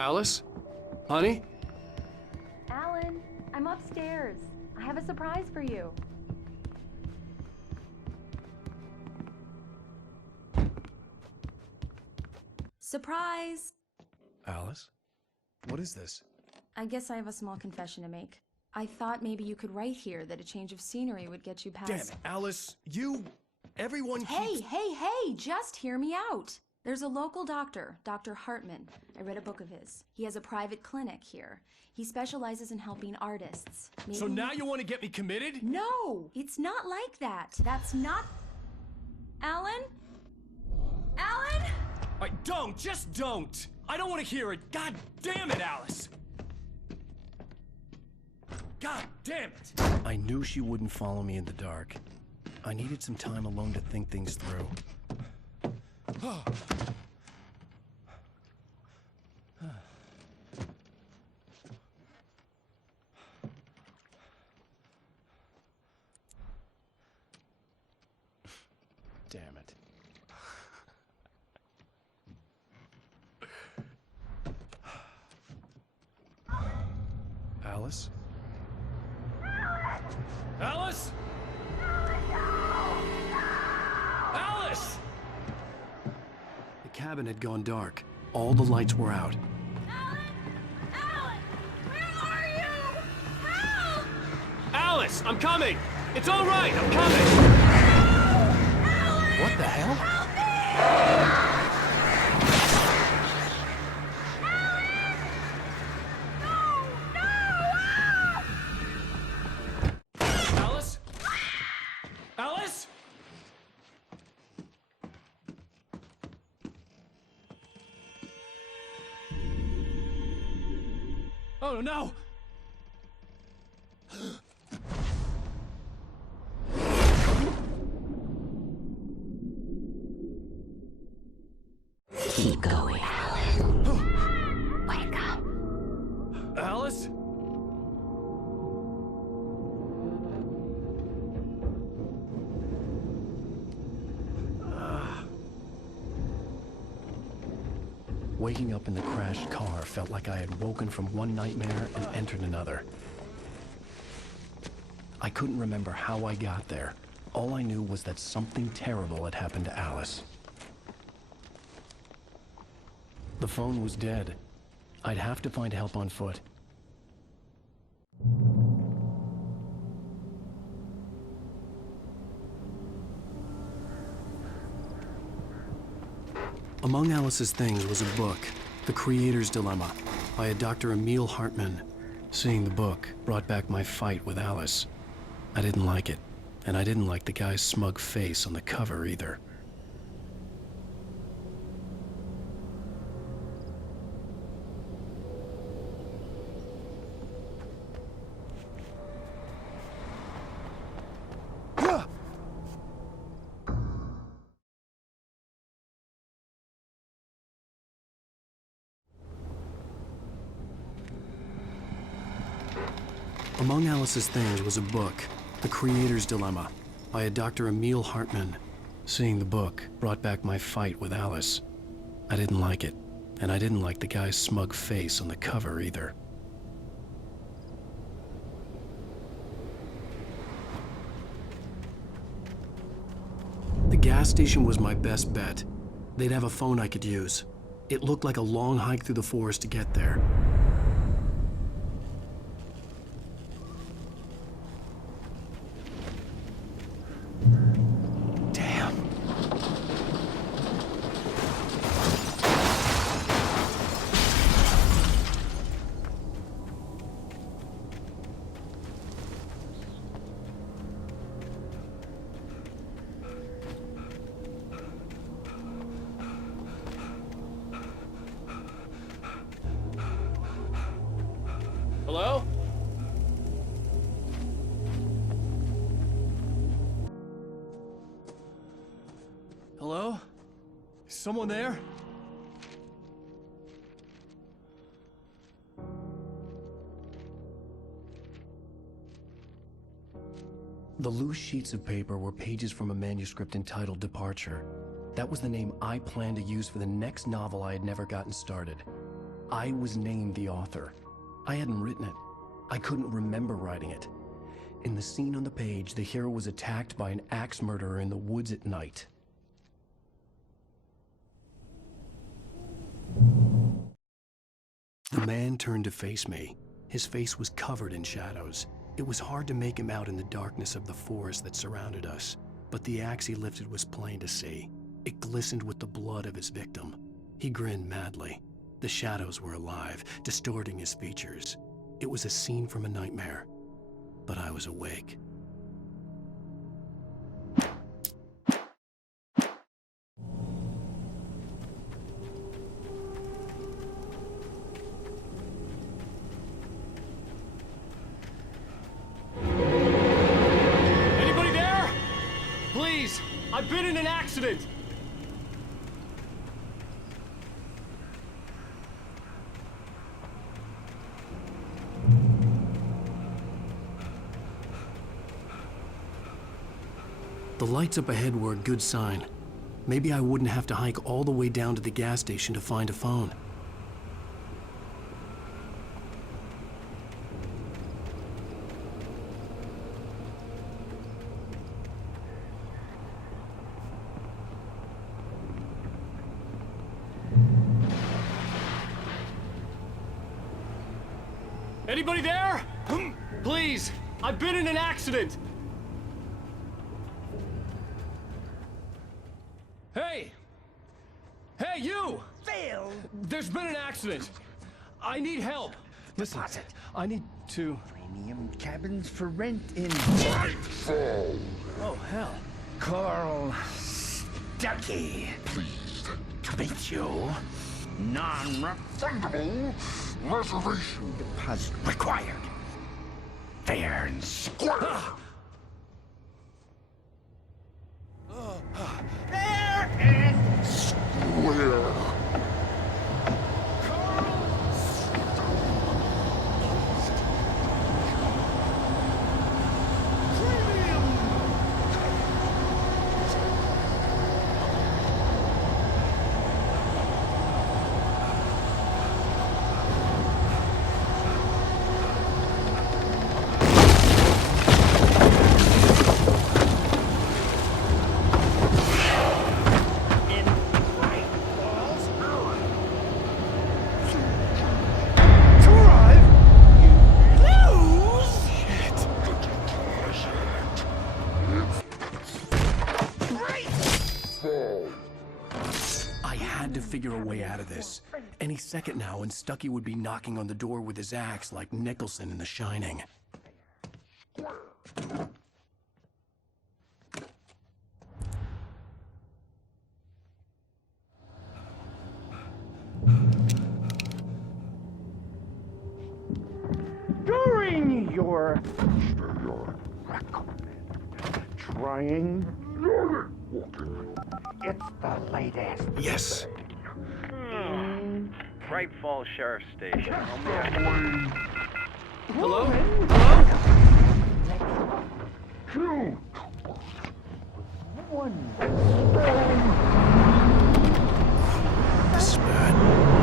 Alice? Honey? Alan, I'm upstairs. I have a surprise for you. Surprise! Alice? What is this? I guess I have a small confession to make. I thought maybe you could write here that a change of scenery would get you past— Damn it, Alice, everyone keeps— Hey, just hear me out. There's a local doctor, Dr. Hartman. I read a book of his. He has a private clinic here. He specializes in helping artists. Maybe— So now you want to get me committed? No, it's not like that. That's not— Alan? Alan? Just don't! I don't want to hear it! God damn it, Alice! God damn it! I knew she wouldn't follow me in the dark. I needed some time alone to think things through. Damn it. Alice? Alice? Alice! The cabin had gone dark. All the lights were out. Alan, where are you? Help! Alice, I'm coming! It's all right, I'm coming! Alan! What the hell? Help me! Alice? Alice? Oh no! Keep going, Alan. Wake up. Alice? Waking up in the crashed car felt like I had woken from one nightmare and entered another. I couldn't remember how I got there. All I knew was that something terrible had happened to Alice. The phone was dead. I'd have to find help on foot. Among Alice's things was a book, The Creator's Dilemma, by a Dr. Emil Hartman. Seeing the book brought back my fight with Alice. I didn't like it, and I didn't like the guy's smug face on the cover either. Among Alice's things was a book, The Creator's Dilemma, by a Dr. Emil Hartman. Seeing the book brought back my fight with Alice. I didn't like it, and I didn't like the guy's smug face on the cover either. The gas station was my best bet. They'd have a phone I could use. It looked like a long hike through the forest to get there. Hello? Hello? Is someone there? The loose sheets of paper were pages from a manuscript entitled Departure. That was the name I planned to use for the next novel I had never gotten started. I was named the author. I hadn't written it. I couldn't remember writing it. In the scene on the page, the hero was attacked by an axe murderer in the woods at night. The man turned to face me. His face was covered in shadows. It was hard to make him out in the darkness of the forest that surrounded us, but the axe he lifted was plain to see. It glistened with the blood of his victim. He grinned madly. The shadows were alive, distorting his features. It was a scene from a nightmare, but I was awake. Anybody there? Please, I've been in an accident. The lights up ahead were a good sign. Maybe I wouldn't have to hike all the way down to the gas station to find a phone. Anybody there? Please, I've been in an accident. Hey! Hey, you! Phil! There's been an accident. I need help. Listen, Deposit. I need to... Premium cabins for rent in Oh, hell. Carl Stuckey. Pleased To meet you. Non-refundable reservation deposit required. Fair and square. Fair and where in Bright Falls. To arrive, you lose. Great. I had to figure a way out of this. Any second now, and Stuckey would be knocking on the door with his axe like Nicholson in The Shining. During your trying, it's the latest. Yes! Bright Falls Sheriff Station. Hello? Two. One. This is bad.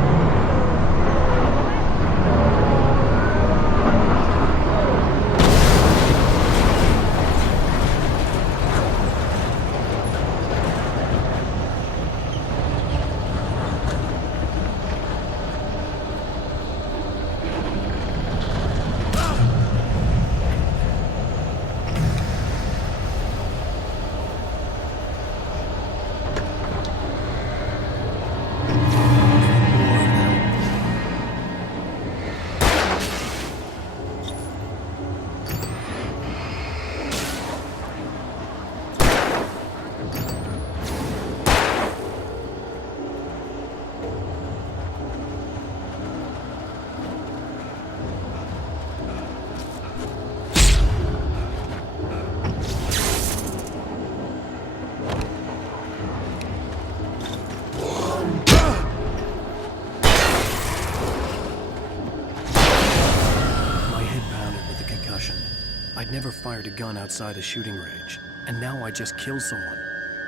I'd never fired a gun outside a shooting range, and now I just killed someone.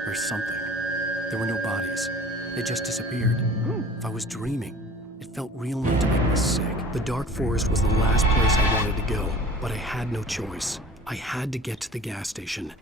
Or something. There were no bodies. They just disappeared. If I was dreaming, It felt real enough to make me sick. The dark forest was the last place I wanted to go, but I had no choice. I had to get to the gas station.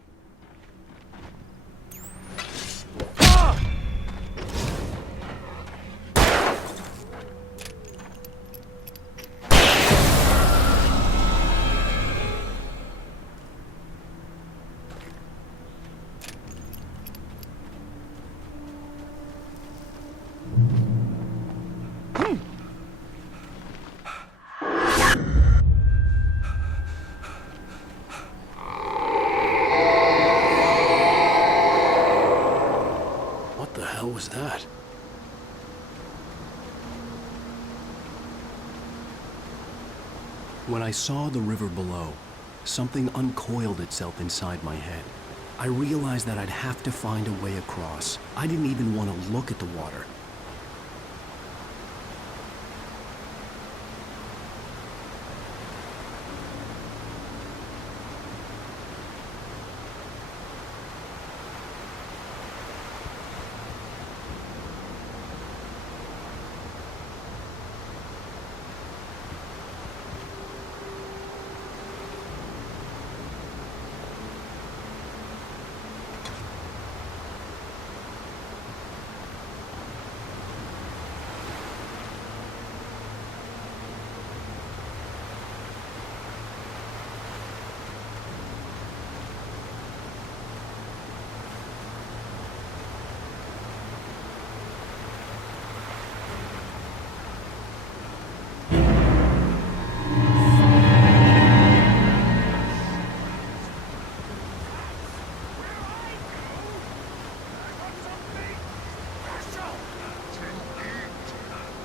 What the hell was that? When I saw the river below, something uncoiled itself inside my head. I realized that I'd have to find a way across. I didn't even want to look at the water.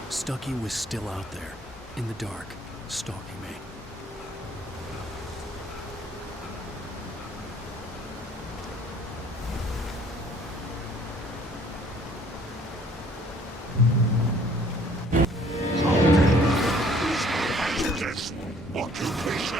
Stucky was still out there, in the dark, stalking me. This occupation.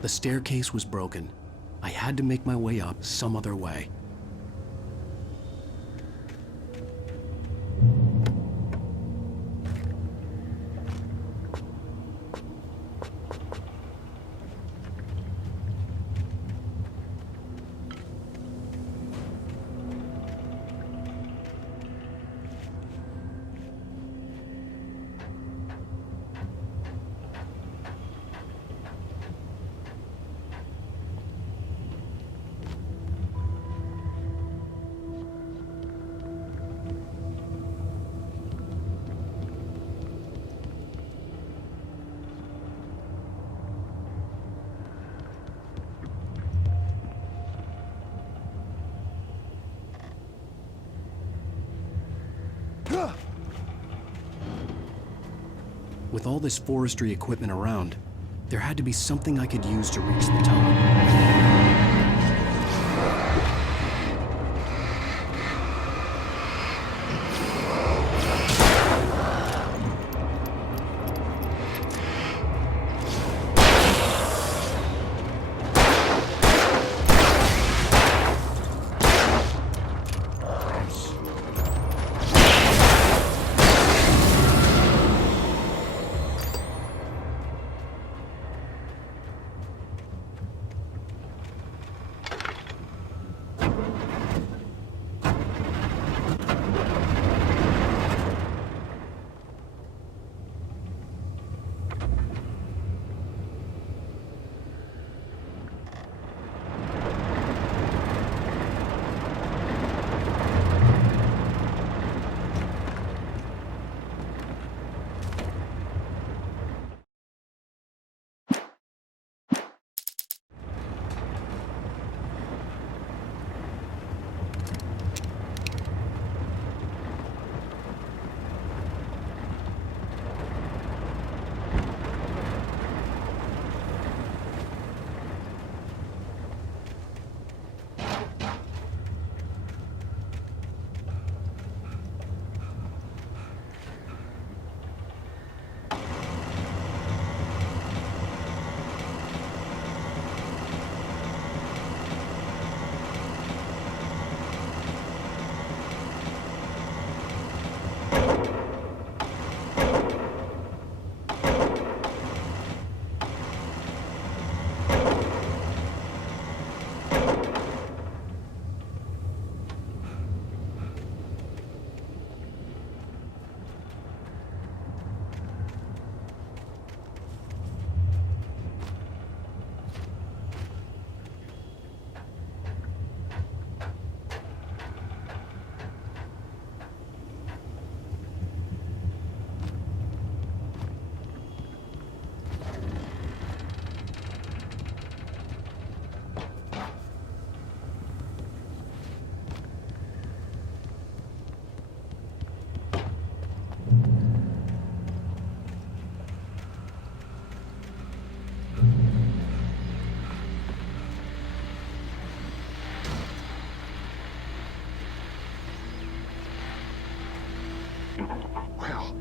The staircase was broken. I had to make my way up some other way. With all this forestry equipment around, there had to be something I could use to reach the top.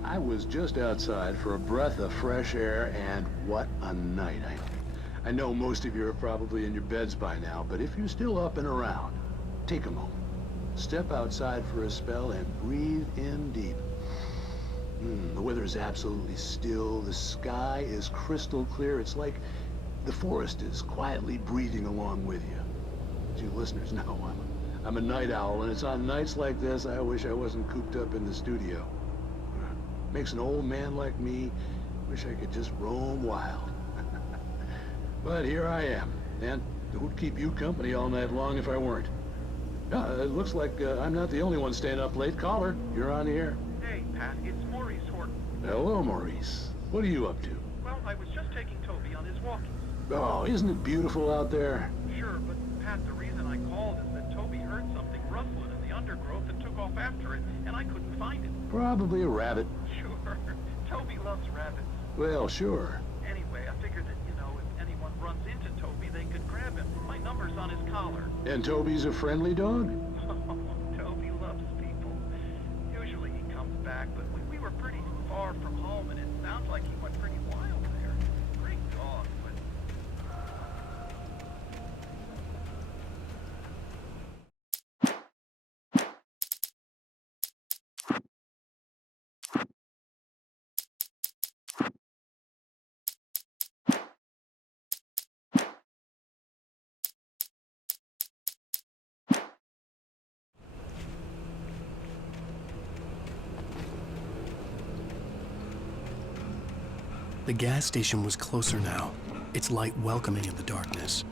I was just outside for a breath of fresh air, and what a night. I know most of you are probably in your beds by now, but if you're still up and around, take a moment. Step outside for a spell and breathe in deep. The weather is absolutely still. The sky is crystal clear. It's like the forest is quietly breathing along with you. As you listeners know, I'm a night owl, and it's on nights like this I wish I wasn't cooped up in the studio. Makes an old man like me wish I could just roam wild. But here I am, and it would keep you company all night long if I weren't. It looks like I'm not the only one staying up late. Caller, you're on the air. Hey, Pat, it's Maurice Horton. Hello, Maurice. What are you up to? Well, I was just taking Toby on his walkies. Oh, isn't it beautiful out there? Sure, but Pat, the reason I called is that Toby heard something rustling in the undergrowth and took off after it, and I couldn't find it. Probably a rabbit. Sure. Toby loves rabbits. Well, sure. Anyway, I figured that, if anyone runs into Toby, they could grab him. My number's on his collar. And Toby's a friendly dog? Toby loves people. Usually he comes back, but we were pretty far from home, and it sounds like he went pretty wild there. Great dog, but... The gas station was closer now, its light welcoming in the darkness.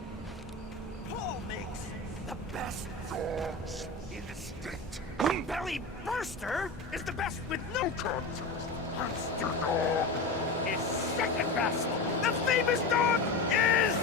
Paul makes the best dogs in the state. Belly Burster is the best with no contest. Monster Dog is second best. The famous dog is...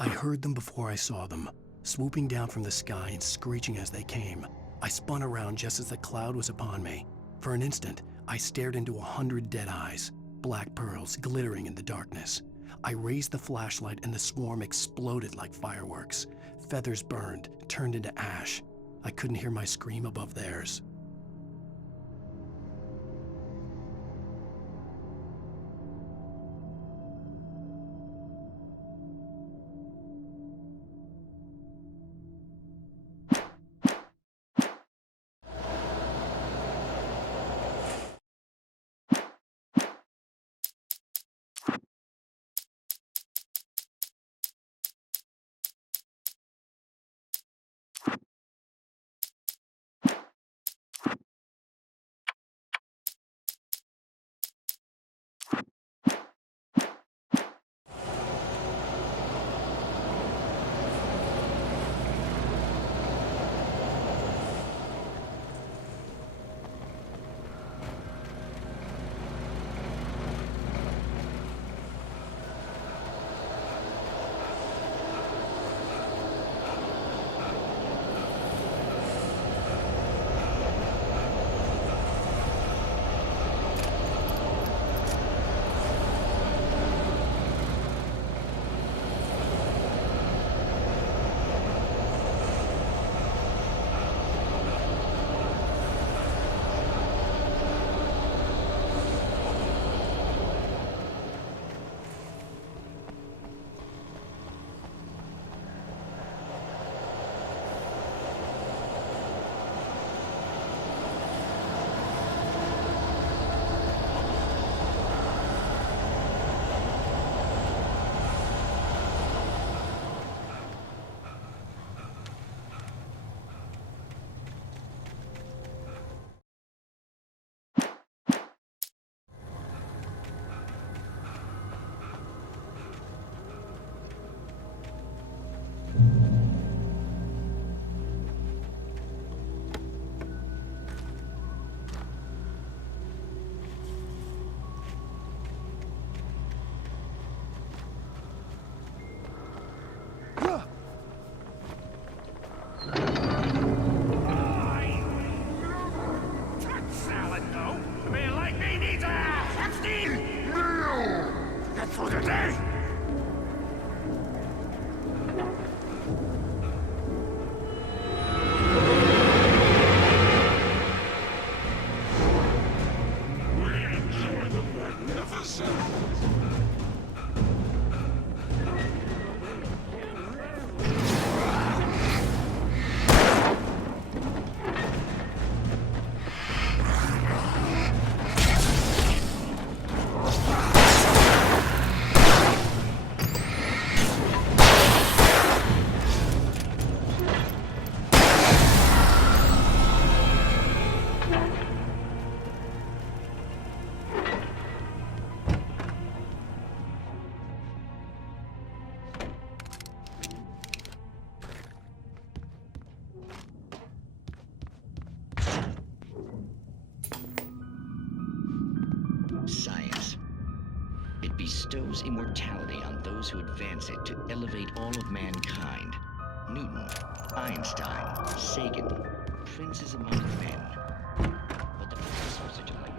I heard them before I saw them, swooping down from the sky and screeching as they came. I spun around just as the cloud was upon me. For an instant, I stared into 100 dead eyes, black pearls glittering in the darkness. I raised the flashlight and the swarm exploded like fireworks. Feathers burned, turned into ash. I couldn't hear my scream above theirs. Science. It bestows immortality on those who advance it to elevate all of mankind. Newton, Einstein, Sagan, princes among men. But the professors are telling